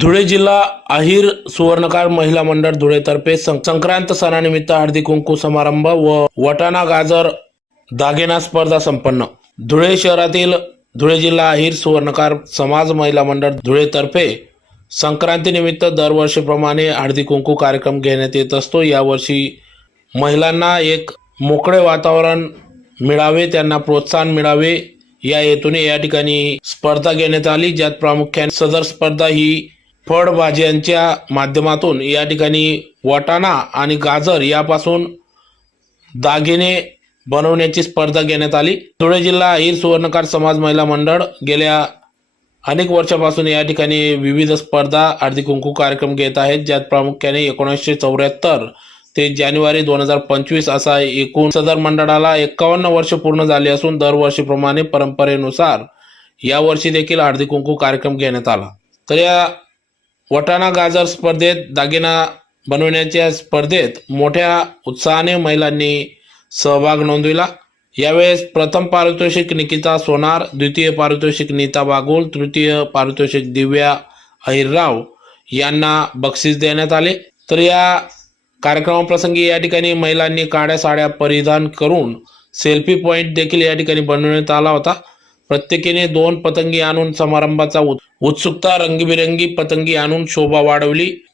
धुळे जिल्हा अहिर सुवर्णकार महिला मंडळ धुळेतर्फे सं- संक्रांत सणानिमित्त हळदी कुंकू समारंभ व वटाणा गाजर दागिना स्पर्धा संपन्न. धुळे शहरातील धुळे जिल्हा अहिर सुवर्णकार समाज महिला मंडळ धुळेतर्फे संक्रांतीनिमित्त दरवर्षीप्रमाणे हळदी कुंकू कार्यक्रम घेण्यात येत असतो. यावर्षी महिलांना एक मोकळे वातावरण मिळावे त्यांना प्रोत्साहन मिळावे. या हेतूने या ठिकाणी स्पर्धा घेण्यात आली. ज्यात प्रामुख्याने सदर स्पर्धा ही फळभाज्यांच्या माध्यमातून या ठिकाणी वाटाणा आणि गाजर यापासून दागिने बनवण्याची स्पर्धा घेण्यात आली. धुळे जिल्हा अहिर सुवर्णकार समाज महिला मंडळ गेल्या अनेक वर्षापासून या ठिकाणी विविध स्पर्धा हळदी कुंकू कार्यक्रम घेत आहेत. ज्यात प्रामुख्याने एकोणीसशे चौऱ्याहत्तर ते जानेवारी दोन हजार पंचवीस असा एकूण सदर मंडळाला एकावन्न वर्ष पूर्ण झाली असून दरवर्षीप्रमाणे परंपरेनुसार यावर्षी देखील हळदी कुंकू कार्यक्रम घेण्यात आला. तर या वटाणा गाजर स्पर्धेत दागिना बनवण्याच्या स्पर्धेत मोठ्या उत्साहाने महिलांनी सहभाग नोंदविला. यावेळेस प्रथम पारितोषिक निकिता सोनार द्वितीय पारितोषिक नीता बागुल तृतीय पारितोषिक दिव्या अहिरराव यांना बक्षीस देण्यात आले. तर या कार्यक्रमाप्रसंगी या ठिकाणी महिलांनी काड्या साड्या परिधान करून सेल्फी पॉईंट देखील या ठिकाणी बनवण्यात आला होता. प्रत्येकीने दोन पतंगी आणून समारंभाचा उत्सुकता रंगीबिरंगी पतंगी आणून शोभा वाढवली.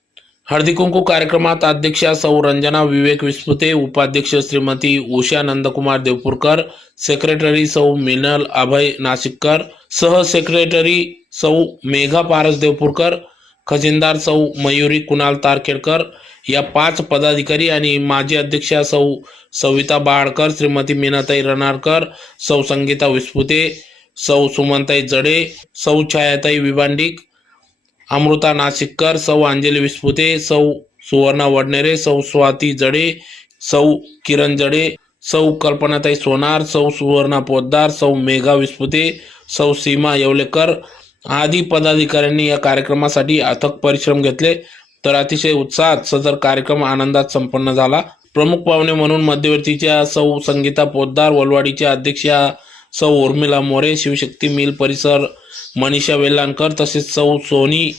हळदी कुंकू कार्यक्रमात अध्यक्षा सौ. रंजना विवेक विस्पुते उपाध्यक्ष श्रीमती उषा नंदकुमार देवपूरकर सेक्रेटरी सौ. मिनल अभय नाशिककर सह सेक्रेटरी सौ. मेघा पारस देवपूरकर खजिनदार सौ. मयुरी कुणाल तारखेडकर या पाच पदाधिकारी आणि माजी अध्यक्षा सौ. सविता बाळकर श्रीमती मीनाताई रणारकर सौ. संगीता विस्पुते सौ सुमनताई जडे सौ छायाताई विभांडिक अमृता नाशिककर सौ अंजली विस्पुते सौ सुवर्णा वडनेरे सौ स्वाती जडे सौ किरण जडे सौ कल्पनाताई सोनार सौ सुवर्णा पोद्दार सौ मेघा विस्पुते सौ सीमा येवलेकर आदी पदाधिकाऱ्यांनी या कार्यक्रमासाठी अथक परिश्रम घेतले. तर अतिशय उत्साहात सदर कार्यक्रम आनंदात संपन्न झाला. प्रमुख पाहुणे म्हणून मध्यवर्तीच्या सौ संगीता पोद्दार वलवाडीच्या अध्यक्षा सौ उर्मिला मोरे शिवशक्ती मिल परिसर मनीषा वेल्लाणकर तसेच सौ सोनी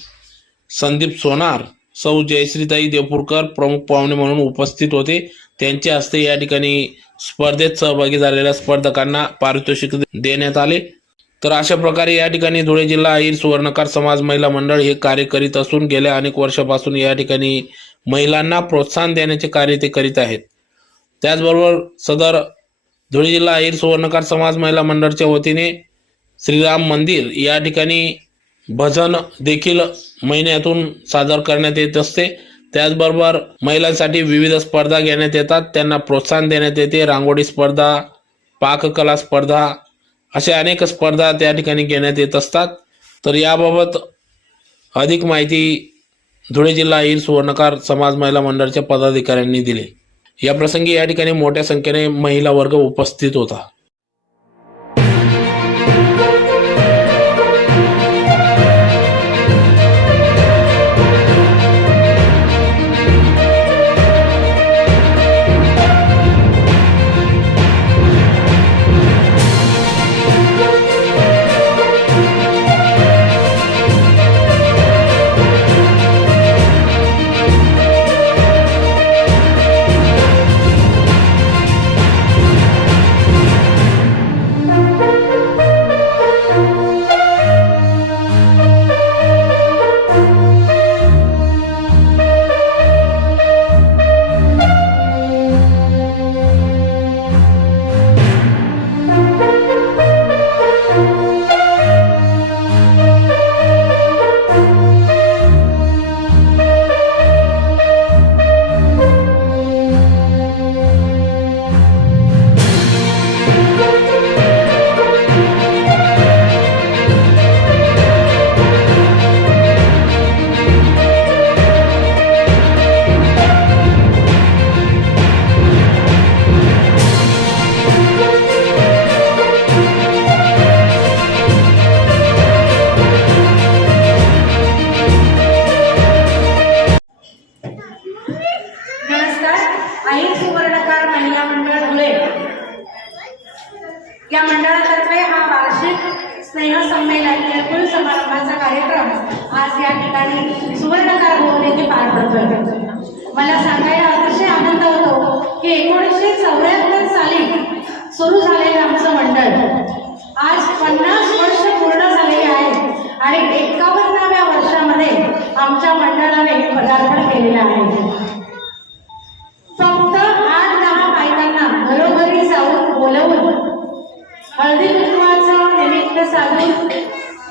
संदीप सोनार सौ जयश्रीताई देवपूरकर प्रमुख पाहुणे म्हणून उपस्थित होते. त्यांच्या हस्ते या ठिकाणी स्पर्धेत सहभागी झालेल्या स्पर्धकांना पारितोषिक देण्यात आले. तर अशा प्रकारे या ठिकाणी धुळे जिल्हा अहिर सुवर्णकार समाज महिला मंडळ हे कार्य करीत असून गेल्या अनेक वर्षापासून या ठिकाणी महिलांना प्रोत्साहन देण्याचे कार्य ते करीत आहेत. त्याचबरोबर सदर धुळे जिल्हा अहिर सुवर्णकार समाज महिला मंडळच्या वतीने श्रीराम मंदिर या ठिकाणी भजन देखील महिन्यातून सादर करण्यात येत असते. त्याचबरोबर महिलांसाठी विविध स्पर्धा घेण्यात येतात. त्यांना प्रोत्साहन देण्यात येते. रांगोळी स्पर्धा पाककला स्पर्धा अशा अनेक स्पर्धा त्या ठिकाणी घेण्यात येत असतात. तर याबाबत अधिक माहिती धुळे जिल्हा अहिर सुवर्णकार समाज महिला मंडळाच्या पदाधिकाऱ्यांनी दिली. या प्रसंगी या ठिकाणी मोठ्या संख्येने महिला वर्ग उपस्थित होता. स्नेहसंमेलनाच्या कुलसमारंभाचा कार्यक्रम आज या ठिकाणी सुवर्णकार भवन येथे पार पडतोय. मला सांगायला अतिशय आनंद होतो की एकोणीसशे चौऱ्याहत्तर साली सुरू झालेलं आमचं मंडळ आज पन्नास वर्ष पूर्ण झालेली आहे आणि एकावन्नाव्या वर्षामध्ये आमच्या मंडळाने पदार्पण केलेलं आहे.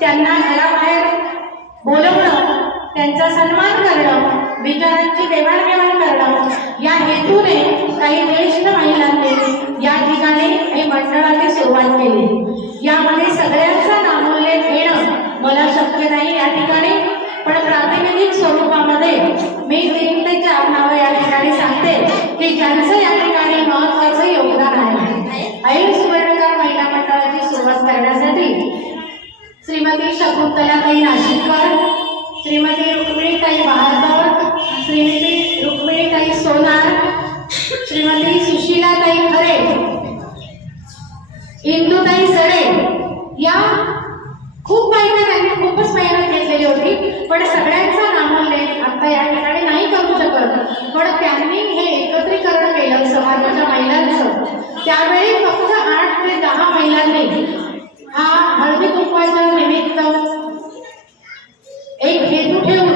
त्यांना घराबाहेर बोलवणं त्यांचा सन्मान करणं विचारांची देवाणघेवाण करणं या हेतूने काही ज्येष्ठ महिलांनी या ठिकाणी हे मंडळाची सुरुवात केली. यामध्ये सगळ्यांचा नामोल्लेख घेणं मला शक्य नाही या ठिकाणी पण प्रातिनिधिक स्वरूपामध्ये मी तीन ते चार नावं या ठिकाणी सांगते की ज्यांचं या ठिकाणी महत्वाचं योगदान आहे. ऐन श्रीमती शकुंतलाताई नाशिककर श्रीमती रुक्मिणीताई बहादर श्रीमती रुक्मिणीताई सोनार श्रीमती सुशीलाताई खरे इंदुताई सडे या खूप बायका त्यांनी खूपच मेहनत घेतलेली होती पण सगळ्यांचा नामोल्लेख आता या ठिकाणी नाही करू शकत. पण त्यांनी हे एकत्रीकरण केलं समाजाच्या महिलांचं. त्यावेळी फक्त आठ ते दहा महिलांनी हा हळदी कुंकवाच्या निमित्त एक हेतू ठेवून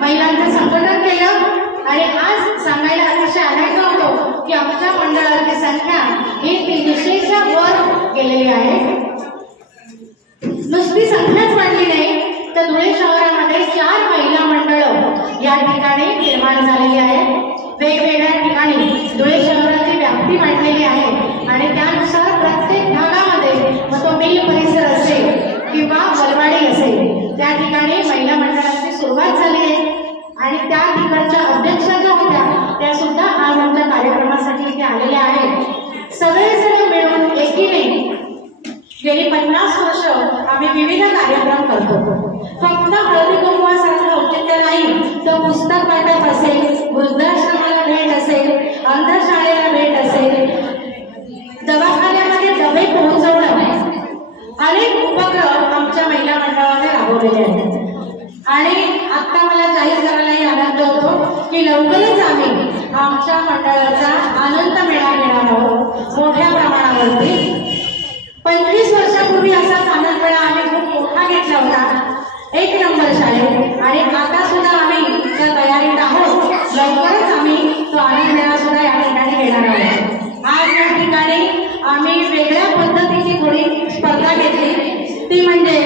महिलांचं संघटन केलं. आणि आज सांगायला अतिशय आनंद होतो की आमच्या मंडळाची संख्या ही तीनशेच्या वर गेलेली आहे. नुसती संख्याच वाढली नाही तर धुळे शहरामध्ये चार महिला मंडळ या ठिकाणी निर्माण झालेली आहेत. वेगवेगळ्या ठिकाणी धुळे आम्ही विविध कार्यक्रम करतो फक्त हळदी कुंकवासारखं औचित्य नाही तर पुस्तक वाटप असेल वृद्धाश्रमाला भेट असेल अंधशाळेला भेट असेल दवाखान्यामध्ये डबे पोहोचवणं अनेक उपक्रम आमच्या महिला मंडळाने राबवलेले आहेत आणि आता मला जाहीर करायलाही आनंद होतो की लवकरच आम्ही आमच्या मंडळाचा आनंद मेळा घेणार आहोत मोठ्या प्रमाणावरती पंचवीस वर्षापूर्वी असाच आनंद मेळा आम्ही खूप मोठा घेतला होता एक नंबर शाळेत आणि आता सुद्धा आम्ही त्या तयारीत आहोत लवकरच आम्ही तो आनंद मेळा सुद्धा या ठिकाणी घेणार आहोत आज या ठिकाणी आम्ही वेगळ्या पद्धतीची थोडी स्पर्धा घेतली ती म्हणजे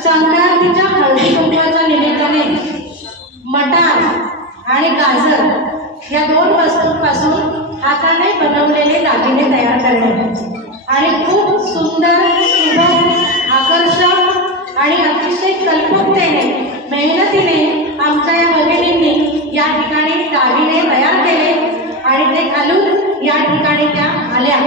संक्रांतीच्या हळदी कुंकवाच्या निमित्ताने मटार आणि गाजर या दोन वस्तूंपासून हाताने बनवलेले दागिने तयार करणे. आणि खूप सुंदर सुबक आकर्षक आणि अतिशय कल्पकतेने मेहनतीने आमच्या या भगिनींनी या ठिकाणी दागिने तयार केले आणि ते घालून या ठिकाणी त्या आल्या.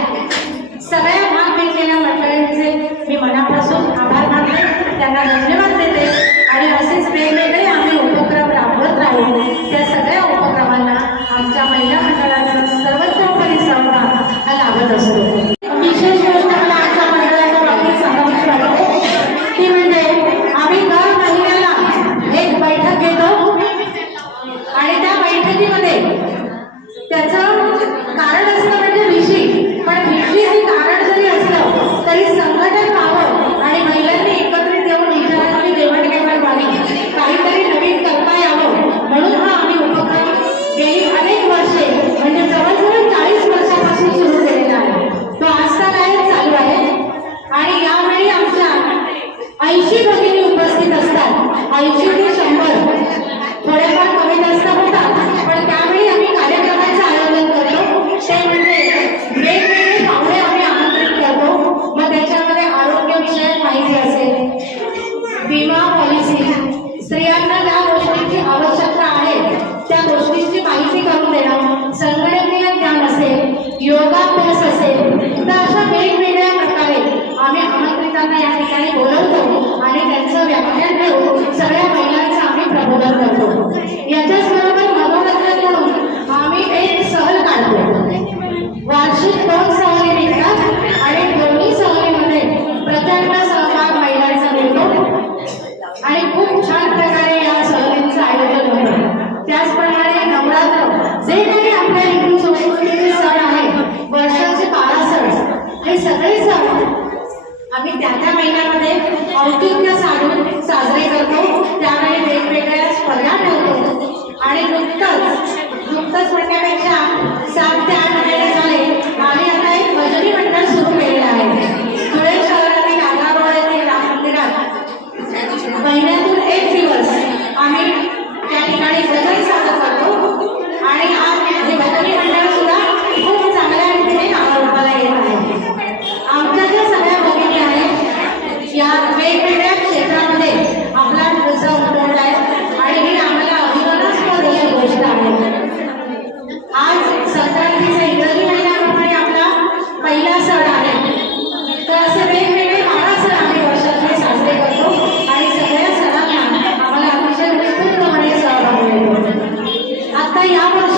मिळतो आता